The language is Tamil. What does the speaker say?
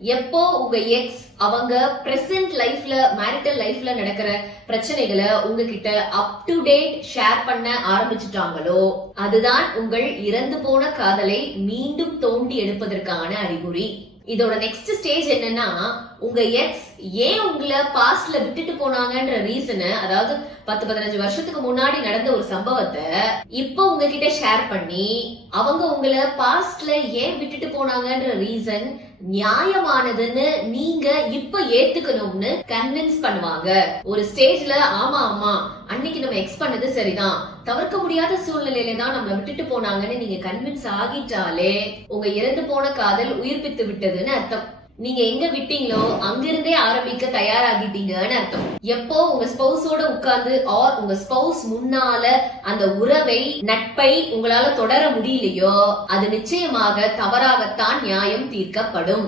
எப்போ உங்க எக்ஸ் அவங்க பிரசன்ட் லைஃப்ல மேரிட்டல் லைஃப்ல நடக்கிற பிரச்சனைகளை உங்ககிட்ட அப் டு டேட் ஷேர் பண்ண ஆரம்பிச்சுட்டாங்களோ அதுதான் உங்கள் இறந்து போன காதலை மீண்டும் தோண்டி எடுப்பதற்கான அறிகுறி. இதோட நெக்ஸ்ட் ஸ்டேஜ் என்னன்னா, உங்க எக்ஸ் ஏன் உங்களை பாஸ்ட்ல விட்டுட்டு போனாங்கன்ற ரீசனை, அதாவது 10-15 வருஷத்துக்கு முன்னாடி நடந்த ஒரு சம்பவத்தை இப்ப உங்ககிட்ட ஷேர் பண்ணி அவங்க உங்களை பாஸ்ட்ல ஏன் விட்டுட்டு போனாங்கன்ற ரீசன் நியாயமானதுன்னு நீங்க இப்ப ஏத்துக்கணும்னு கன்வின்ஸ் பண்ணுவாங்க. ஒரு ஸ்டேஜ்ல ஆமா ஆமா அன்னைக்கு நம்ம எக்ஸ் பண்ணது சரிதான், தவிர்க்க முடியாத சூழ்நிலையில தான் நம்மள விட்டுட்டு போனாங்கன்னு நீங்க கன்வின்ஸ் ஆகிட்டாலே உங்க இறந்து போன காதல் உயிர்ப்பித்து விட்டதுன்னு அர்த்தம். நீங்க எங்க விட்டீங்களோ அங்கிருந்தே ஆரம்பிக்க தயாராகிட்டீங்கன்னு அர்த்தம். எப்போ உங்க ஸ்பௌஸோட உட்கார்ந்து ஆர் உங்க ஸ்பௌஸ் முன்னால அந்த உறவை நட்பை உங்களால தொடர முடியலையோ அது நிச்சயமாக தவறாகத்தான் நியாயம் தீர்க்கப்படும்.